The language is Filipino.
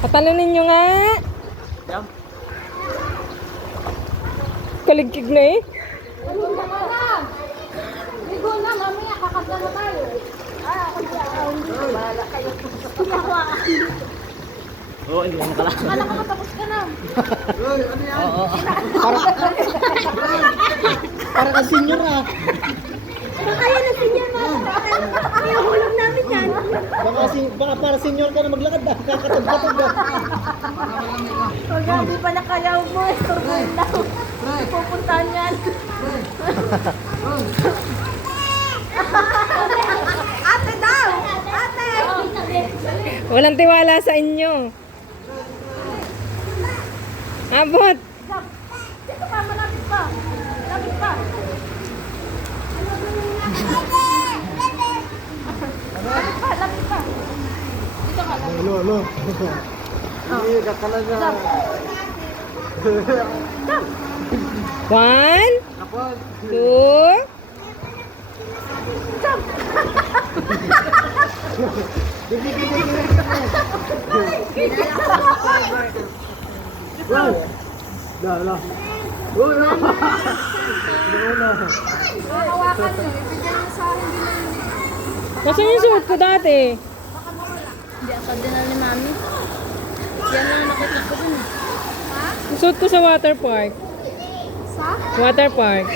Patalunin nyo nga. Yan. Kaligkig na eh. Ligo na, mamaya kakanta na tayo. Ako hindi. Bahala kayo. Oo, hindi mo kala. Kala ko matapos ka na. Oo. Para ka senior ah. Baka yan ang senior mo. Kaya hulog namin yan. Baka para senior ka na maglakad ah. Kakatog-katog ah. Huwag hindi pa nakayaw mo. Turbuin lang. Pupuntahan yan. Ate daw! Ate! Walang tiwala sa inyo. Abot. Dito pa, malapit pa. Malapit pa. Lapit pa. Dito ka lang. Ano? Hindi ka talaga. One, Kapag. two. Dala. Hawakan nyo. Ibigay nyo sa akin. Nasaan yung suot ko dati? Hindi ako dinal ni Mami. Yan na nakita ko dun. Ha? Yung suot ko sa water park. Sa? Water park.